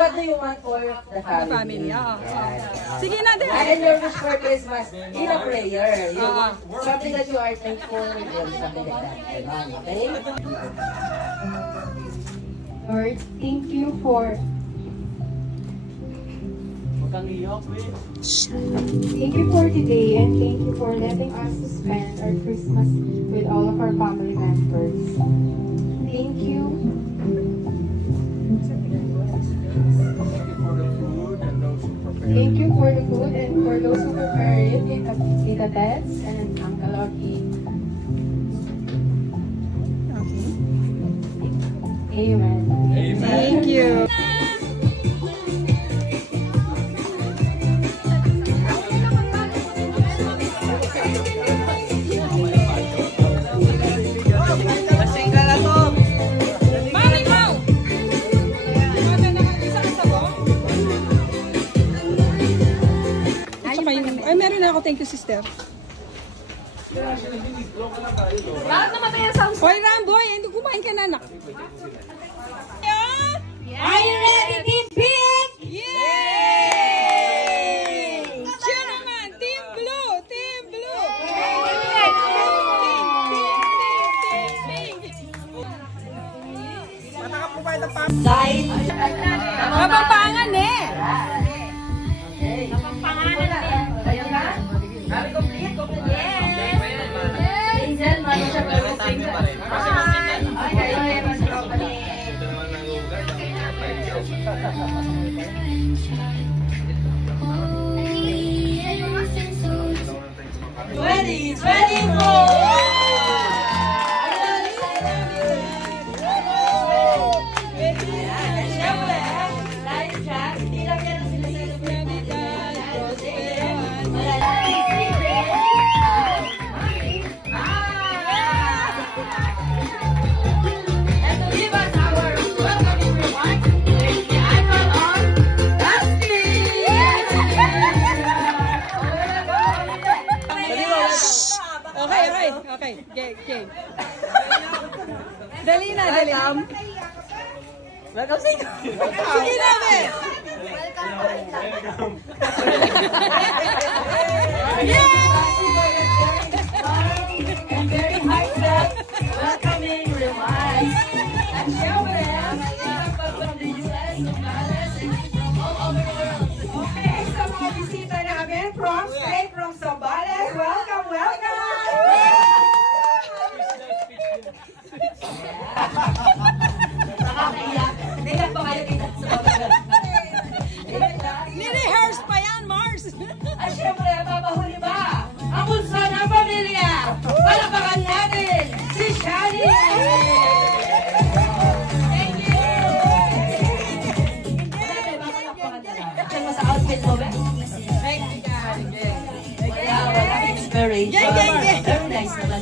What do you want for the family? Sige na din. And your wish for Christmas in a prayer. You want something that you are thankful with or something like that. Okay? Lord, thank you for today, and thank you for letting us to spend our Christmas with all of our family members. Thank you. Thank you for the food and for those who prepare it, Tita Tets and Uncle Loki. Amen. Amen. Thank you. Ay, meron na ako. Thank you, sister. Bakit namatay ang sound? Hoy, Ramboy! Hindi kumain ka na, anak. Are you ready, Team Pink? Yay! Cheer naman! Team Blue! Team Blue! Mapampangan eh! Okay, game. Dali na, dali. Welcome, sige na, be! Welcome. And very heartfelt welcoming remarks. And syempre, from the US, Zambales, and from all over the world. Okay, sa mga bisita namin straight from Zambales, welcome! Nakakaiyak. Hindi lang pa kayo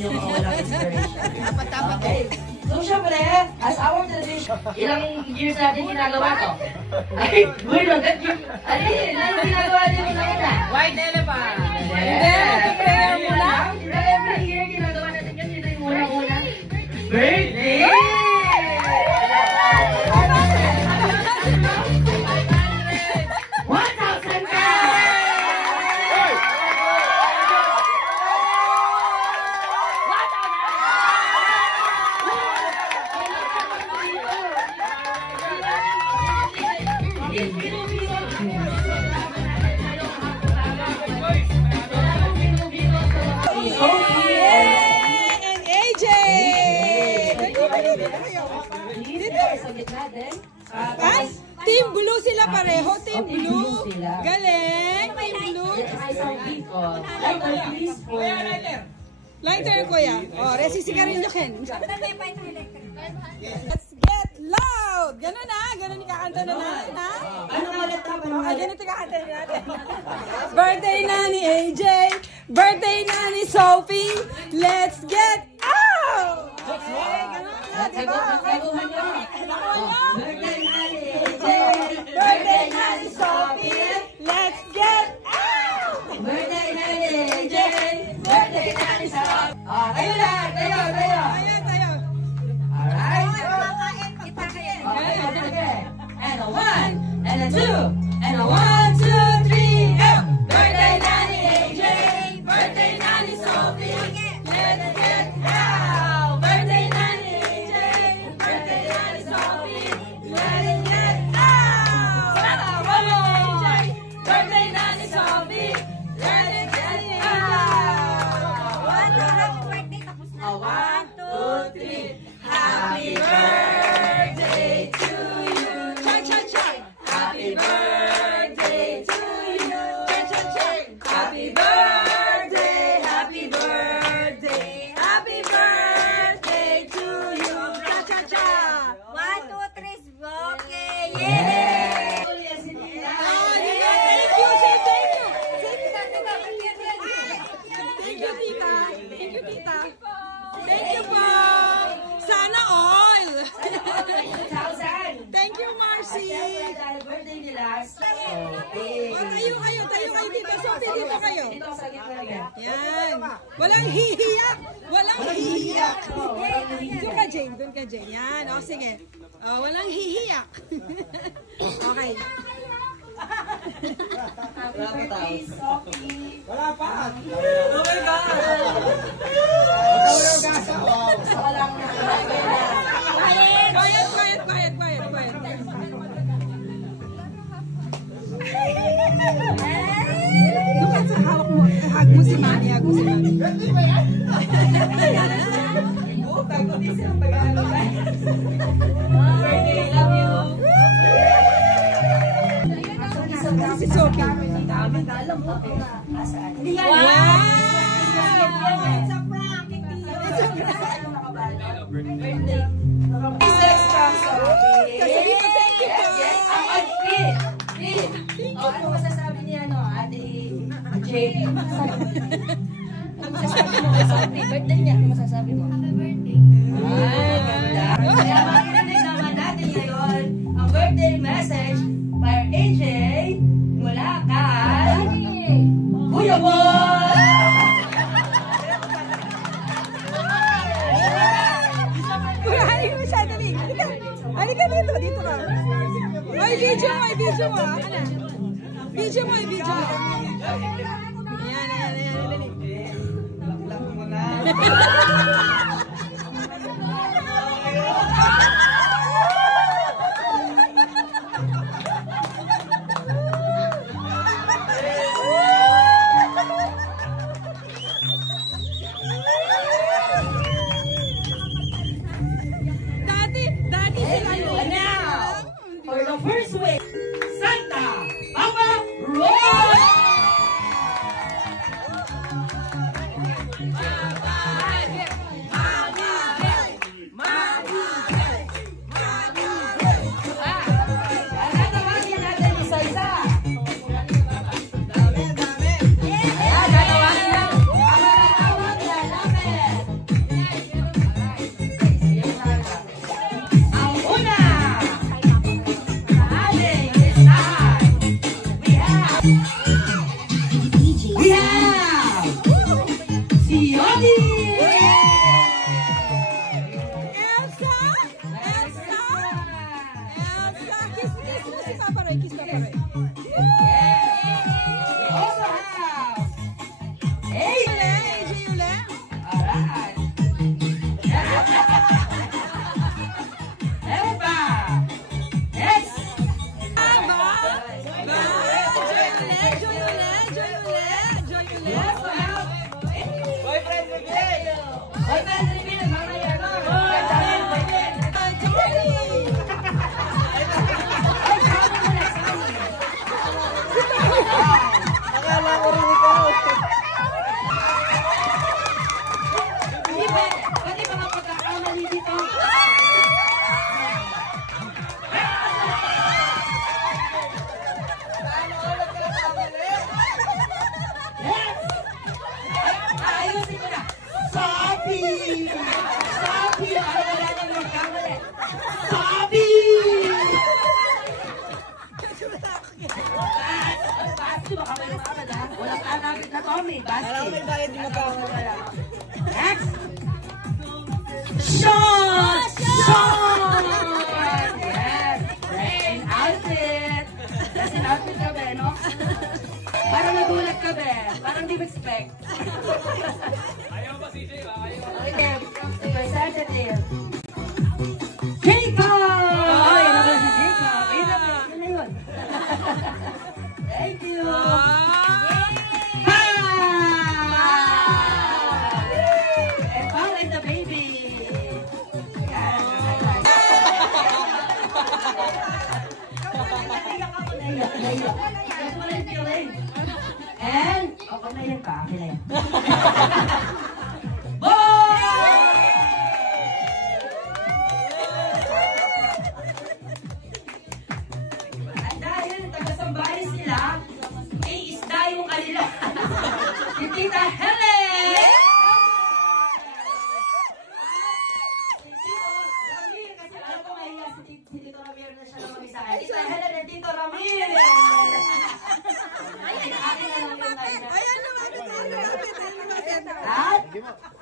yung mga walang inspiration. Okay. So, syempre, as our tradition, ilang years natin ginagawa to? Ay, wait lang, that year, ilang ginagawa din yung una? White elephant. Every year ginagawa natin yan, yun yung unang-una. Birthday! 1,000 ka! And AJ! Ah, Team Blue sila pareho. Team Blue. Galing. Team Blue. Lighter, kuya. Oh, resisigarilyo, Ken. Let's get loud! Ganun na. Ganun ikakanta na natin, ha? Anong ulit na? Ganito ikakanta na natin. Birthday na ni AJ. Birthday na ni Sophie. Let's get out! Okay, ganun na, diba? Birthday na ni Sophie. Let's get out! Birthday na ni AJ! Birthday na ni Sophie! Tayo na! Tayo! Tayo. Alright? Okay. And a 1, and a 2, and a 1, 2, 3, go! Birthday na ni AJ! Birthday na ni Sophie! Let's get out! Birthday na ni AJ! Birthday na ni Sophie! Let's get out! One more! Birthday na ni Sophie! Let's get out! 1, 2, 3. Happy birthday to you. Happy birthday to you. Happy birthday, happy birthday, happy birthday to you. Cha-cha-cha. 1, 2, 3, okay, Thank you, say thank you. Thank you, tita. Thank you, tita. Thank you po. Sana all. 1,000. Thank you, Marcy. Dahil birthday nila. Tayo kayo dito. Sophie, dito kayo. Dito sa gitna yan. Yan. Walang hihiyak. Walang hihiyak. Doon ka, Jane. Doon ka, Jane. Yan. O, sige. O, walang hihiyak. Okay. Wala pa. Oh my God. Quiet. Doon ka sa hawak mo. Hag mo si Mami. Birthday ba yan? Si Sophie. Ano masasabi niya, Ate Jane? Ano masasabi mo kay Sophie? Birthday niya, ano masasabi mo? Ay, ganda. Kaya makinig naman natin ngayon ang birthday message by AJ mula kay Kuya Boy! Kuya, halika mo siya, dali. Halika dito, dito ka. Ay, video mo. Video mo. Ayan, dali. Dati sila And now, for the first week, Santa Papa Roy! Papa Roy, kiss Papa Roy. We also have AJ. AJ uli. Alright. Meron pa. Next. We also have boyfriend reveal. Boyfriend reveal. Mamaya na. Akala ko rin ikaw. Pwede ba mapagkakamali dito? Ayusin ko na. Sabi! Sabi! Ano wala nang magkamali? Sabi! Basti, baka may makamali ha? Walang anabit na Tommy. Basti. Alam ko may bayad di magkamali. Next! Sean! Sean! Yes! Rain outfit! That's an outfit ka ba, no? Parang nagulat ka ba? Parang di expect. Ayaw ba si Jay? Ayaw. Representative. Jacob! Oh, yun naman si Jacob. Yun na yun. Thank you. And Pao and the baby. And, okay na yan ka. Okay na yan. At dahil taga-sambahay sila, may isda yung kanila. Si Tita Helen! Si Tito Ramir, kasi alam ko mahiya si Tito Ramir na siya lang kami sa akin. Tita Helen and Tito Ramir! At,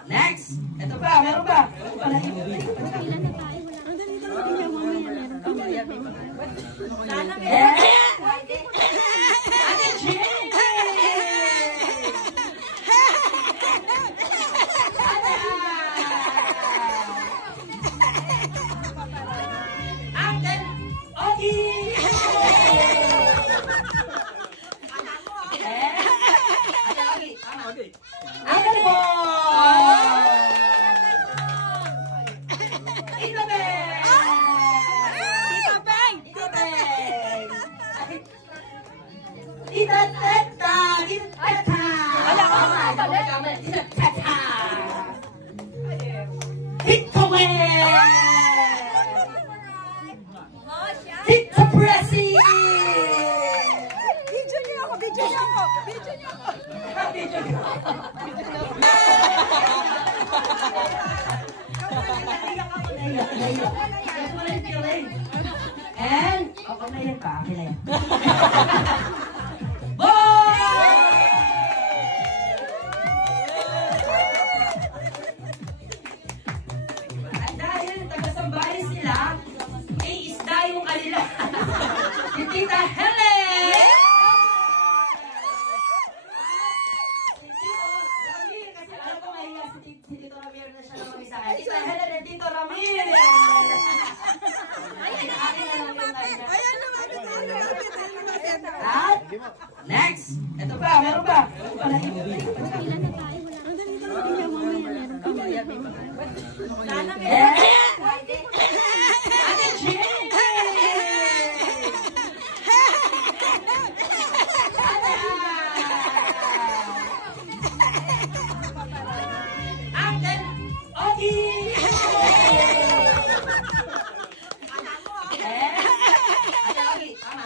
next! Ito pa, meron ba? Ate Jane! Uncle Ogie! Uncle Boy! Tita Beng! Tita Beng! Tita Beng! Tita Teta! Tita Teta! Tita Teta! Tita Beng! Tita Pressy! Video niyo ako! Video niyo ako! Video niyo ako! Video niyo ako! And, okay na yan ka. Okay na yan. At dahil taga-sambahay sila, may isda yung kanila. Si Tita Helen! Si Tito Ramir, kasi alam ko mahiya si Tito Ramir na siya lang kami sa akin. Tita Helen and Tito Ramir! At, next! Ito pa, meron ba? Ate Jane! Uncle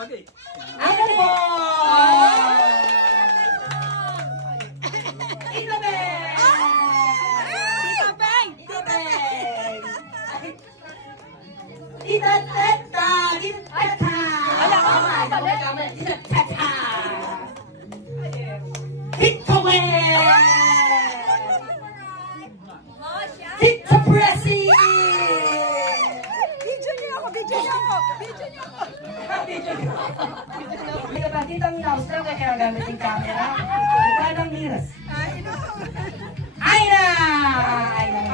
Ogie! Uncle Boy! Tita Beng! Tita Beng! Tita Beng! gamit yung camera. Paano ang miras? Aina!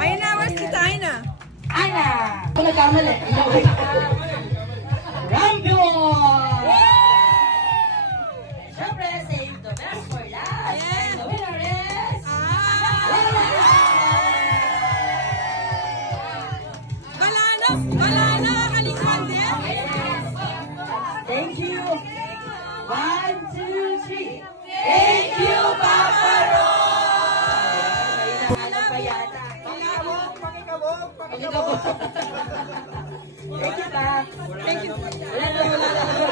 Aina, where's Tita Aina? Aina! Kung nagkamali. Rampion! Siyempre, save the best for last. And the winner is... Balana, kalingwan din. Thank you. 1, 2, 3. Thank you, Papa Ron! Alam pa yata. Pakikabog. Thank you, Pa. Thank you. Wala na.